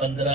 15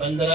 15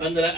15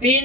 3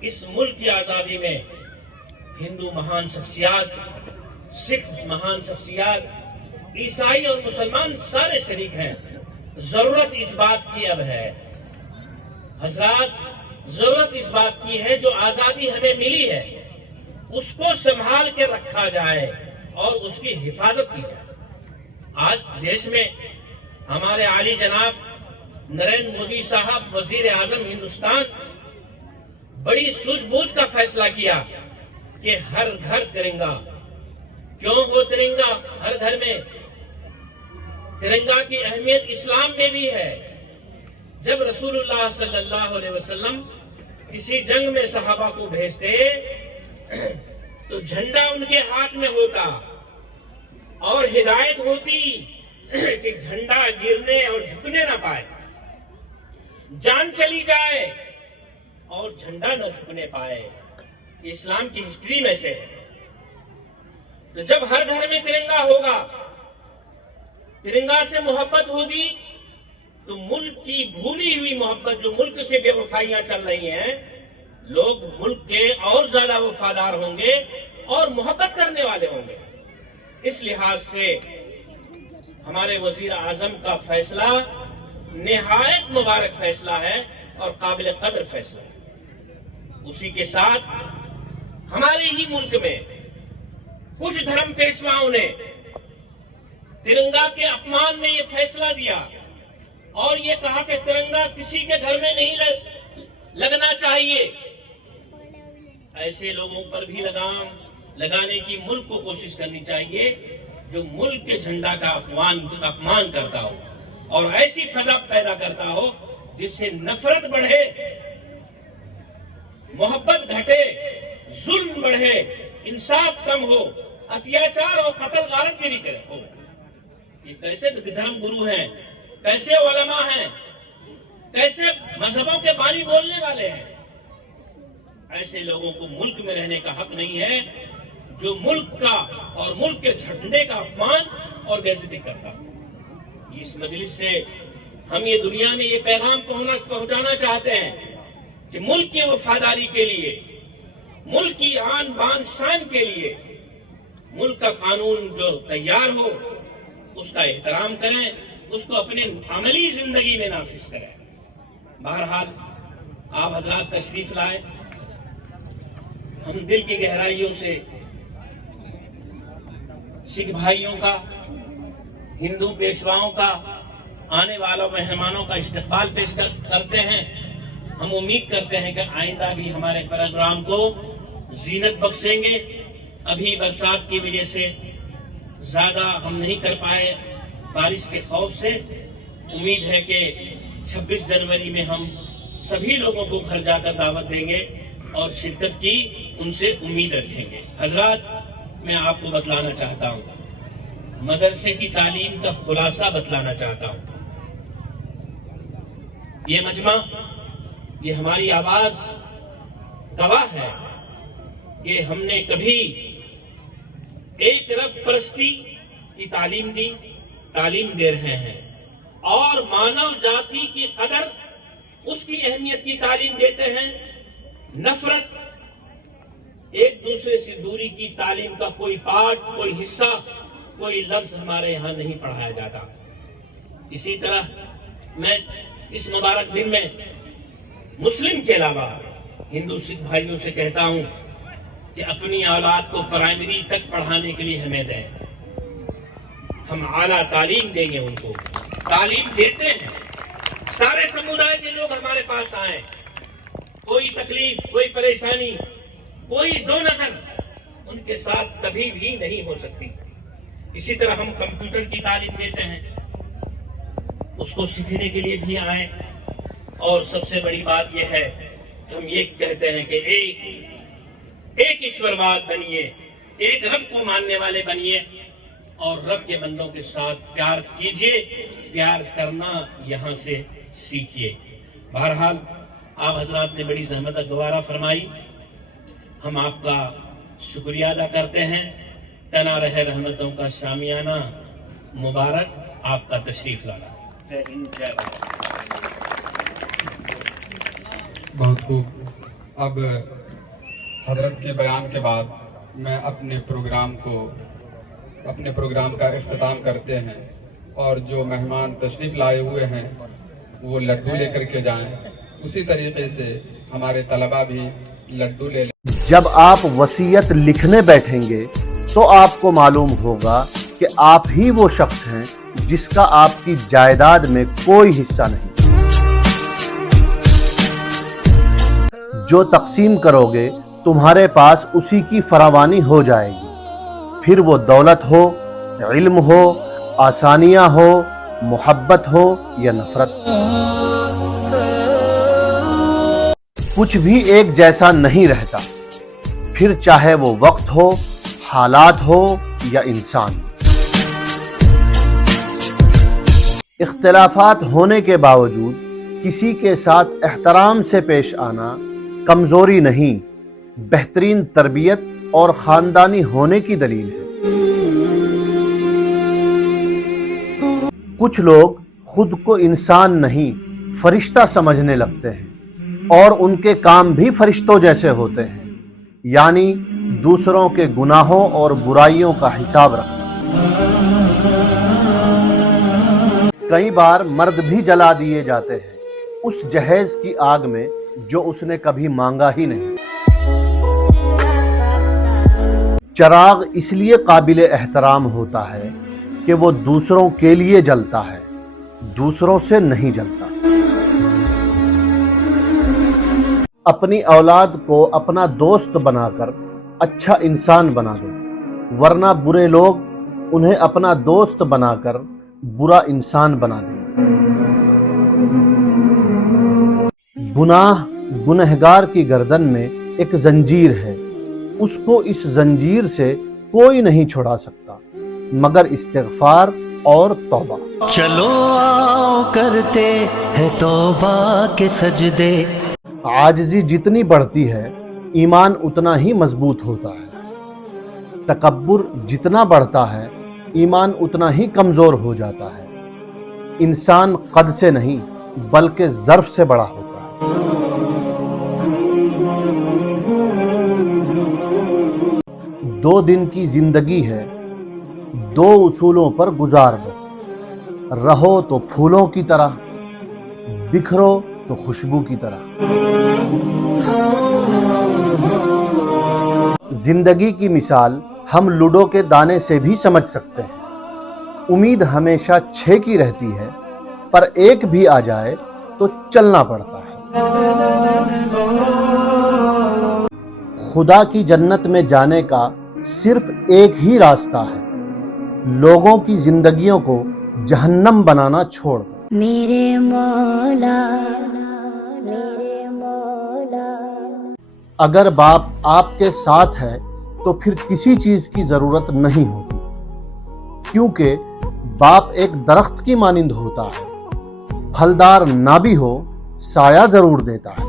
اس ملک کی آزادی میں ہندو مہان شخصیات، سکھ مہان شخصیات، عیسائی اور مسلمان سارے شریک ہیں۔ ضرورت اس بات کی اب ہے حضرات، ضرورت اس بات کی ہے جو آزادی ہمیں ملی ہے اس کو سنبھال کے رکھا جائے اور اس کی حفاظت کی جائے۔ آج دیش میں ہمارے عالی جناب نریندر مودی صاحب وزیر اعظم ہندوستان بڑی سوجھ بوجھ کا فیصلہ کیا کہ ہر گھر ترنگا۔ کیوں ہو ترنگا ہر گھر میں؟ ترنگا کی اہمیت اسلام میں بھی ہے۔ جب رسول اللہ صلی اللہ علیہ وسلم کسی جنگ میں صحابہ کو بھیجتے تو جھنڈا ان کے ہاتھ میں ہوتا اور ہدایت ہوتی کہ جھنڈا گرنے اور جھکنے نہ پائے، جان چلی جائے اور جھنڈا نہ جھکنے پائے۔ یہ اسلام کی ہسٹری میں سے ہے۔ تو جب ہر گھر میں ترنگا ہوگا، ترنگا سے محبت ہوگی، تو ملک کی بھولی ہوئی محبت، جو ملک سے بے وفائیاں چل رہی ہیں، لوگ ملک کے اور زیادہ وفادار ہوں گے اور محبت کرنے والے ہوں گے۔ اس لحاظ سے ہمارے وزیر اعظم کا فیصلہ نہایت مبارک فیصلہ ہے اور قابل قدر فیصلہ ہے۔ اسی کے ساتھ ہمارے ہی ملک میں کچھ دھرم پیشواؤں نے ترنگا کے اپمان میں یہ فیصلہ دیا اور یہ کہا کہ ترنگا کسی کے گھر میں نہیں لگنا چاہیے۔ ایسے لوگوں پر بھی لگام لگانے کی ملک کو کوشش کرنی چاہیے جو ملک کے جھنڈا کا اپمان کرتا ہو اور ایسی فضا پیدا کرتا ہو جس سے نفرت بڑھے، محبت گھٹے، ظلم بڑھے، انصاف کم ہو، اتیاچار اور قتل غارت گیری کرے ہو۔ یہ کیسے دھرم گرو ہیں، کیسے علماء ہیں، کیسے مذہبوں کے بانی بولنے والے ہیں؟ ایسے لوگوں کو ملک میں رہنے کا حق نہیں ہے جو ملک کا اور ملک کے جھنڈے کا اپمان اور بے عزتی کرتا۔ اس مجلس سے ہم یہ دنیا میں یہ پیغام پہنچانا چاہتے ہیں کہ ملک کی وفاداری کے لیے، ملک کی آن بان شان کے لیے ملک کا قانون جو تیار ہو اس کا احترام کریں، اس کو اپنے عملی زندگی میں نافذ کریں۔ بہرحال آپ حضرات تشریف لائے، ہم دل کی گہرائیوں سے سکھ بھائیوں کا، ہندو پیشواؤں کا، آنے والوں مہمانوں کا استقبال پیش کرتے ہیں۔ ہم امید کرتے ہیں کہ آئندہ بھی ہمارے پروگرام کو زینت بخشیں گے۔ ابھی برسات کی وجہ سے زیادہ ہم نہیں کر پائے بارش کے خوف سے۔ امید ہے کہ 26 جنوری میں ہم سبھی لوگوں کو گھر جا کر دعوت دیں گے اور شرکت کی ان سے امید رکھیں گے۔ حضرات، میں آپ کو بتلانا چاہتا ہوں، مدرسے کی تعلیم کا خلاصہ بتلانا چاہتا ہوں۔ یہ مجمع، یہ ہماری آواز گواہ ہے کہ ہم نے کبھی ایک رب پرستی کی تعلیم دی، تعلیم دے رہے ہیں، اور مانو ذاتی کی قدر، اس کی اہمیت کی تعلیم دیتے ہیں۔ نفرت، ایک دوسرے سے دوری کی تعلیم کا کوئی پارٹ، کوئی حصہ، کوئی لفظ ہمارے یہاں نہیں پڑھایا جاتا۔ اسی طرح میں اس مبارک دن میں مسلم کے علاوہ ہندو سکھ بھائیوں سے کہتا ہوں کہ اپنی اولاد کو پرائمری تک پڑھانے کے لیے ہمیں دیں۔ ہم اعلیٰ تعلیم دیں گے، ان کو تعلیم دیتے ہیں۔ سارے سمودائے کے لوگ ہمارے پاس آئیں، کوئی تکلیف، کوئی پریشانی، کوئی دو نظر ان کے ساتھ کبھی بھی نہیں ہو سکتی۔ اسی طرح ہم کمپیوٹر کی تعلیم دیتے ہیں، اس کو سیکھنے کے لیے بھی آئیں۔ اور سب سے بڑی بات یہ ہے کہ ہم یہ کہتے ہیں کہ ایک ایشورواد بنیے، ایک رب کو ماننے والے بنیے اور رب کے بندوں کے ساتھ پیار کیجیے۔ پیار کرنا یہاں سے سیکھیے۔ بہرحال آپ حضرات نے بڑی زحمت گوارا فرمائی، ہم آپ کا شکریہ ادا کرتے ہیں۔ تنا رہے رحمتوں کا شامیانہ مبارک، آپ کا تشریف لانا۔ جے ہند، جے بھارت۔ بہت خوب۔ اب حضرت کے بیان کے بعد میں اپنے پروگرام کا اختتام کرتے ہیں، اور جو مہمان تشریف لائے ہوئے ہیں وہ لڈو لے کر کے جائیں، اسی طریقے سے ہمارے طلبہ بھی لڈو لے لیں۔ جب آپ وصیت لکھنے بیٹھیں گے تو آپ کو معلوم ہوگا کہ آپ ہی وہ شخص ہیں جس کا آپ کی جائیداد میں کوئی حصہ نہیں۔ جو تقسیم کرو گے تمہارے پاس اسی کی فراوانی ہو جائے گی، پھر وہ دولت ہو، علم ہو، آسانیاں ہو، محبت ہو یا نفرت۔ کچھ بھی ایک جیسا نہیں رہتا، پھر چاہے وہ وقت ہو، حالات ہو یا انسان۔ اختلافات ہونے کے باوجود کسی کے ساتھ احترام سے پیش آنا کمزوری نہیں، بہترین تربیت اور خاندانی ہونے کی دلیل ہے۔ کچھ لوگ خود کو انسان نہیں فرشتہ سمجھنے لگتے ہیں، اور ان کے کام بھی فرشتوں جیسے ہوتے ہیں، یعنی دوسروں کے گناہوں اور برائیوں کا حساب رکھنا۔ کئی بار مرد بھی جلا دیے جاتے ہیں اس جہیز کی آگ میں جو اس نے کبھی مانگا ہی نہیں۔ چراغ اس لیے قابل احترام ہوتا ہے کہ وہ دوسروں کے لیے جلتا ہے، دوسروں سے نہیں جلتا۔ اپنی اولاد کو اپنا دوست بنا کر اچھا انسان بنا دو، ورنہ برے لوگ انہیں اپنا دوست بنا کر برا انسان بنا دیں۔ گناہ گنہگار کی گردن میں ایک زنجیر ہے، اس کو اس زنجیر سے کوئی نہیں چھڑا سکتا مگر استغفار اور توبہ۔ چلو آؤ کرتے ہیں توبہ کے سجدے۔ عاجزی جتنی بڑھتی ہے ایمان اتنا ہی مضبوط ہوتا ہے، تکبر جتنا بڑھتا ہے ایمان اتنا ہی کمزور ہو جاتا ہے۔ انسان قد سے نہیں بلکہ ظرف سے بڑا ہوتا ہے۔ 2 دن کی زندگی ہے، 2 اصولوں پر گزار دو، رہو تو پھولوں کی طرح، بکھرو تو خوشبو کی طرح۔ زندگی کی مثال ہم لوڈو کے دانے سے بھی سمجھ سکتے ہیں۔ امید ہمیشہ 6 کی رہتی ہے، پر 1 بھی آ جائے تو چلنا پڑتا ہے۔ خدا کی جنت میں جانے کا صرف ایک ہی راستہ ہے، لوگوں کی زندگیوں کو جہنم بنانا چھوڑ دو۔ میرے مولا میرے مولا۔ اگر باپ آپ کے ساتھ ہے تو پھر کسی چیز کی ضرورت نہیں ہوتی، کیونکہ باپ ایک درخت کی مانند ہوتا ہے، پھلدار نہ بھی ہو سایہ ضرور دیتا ہے۔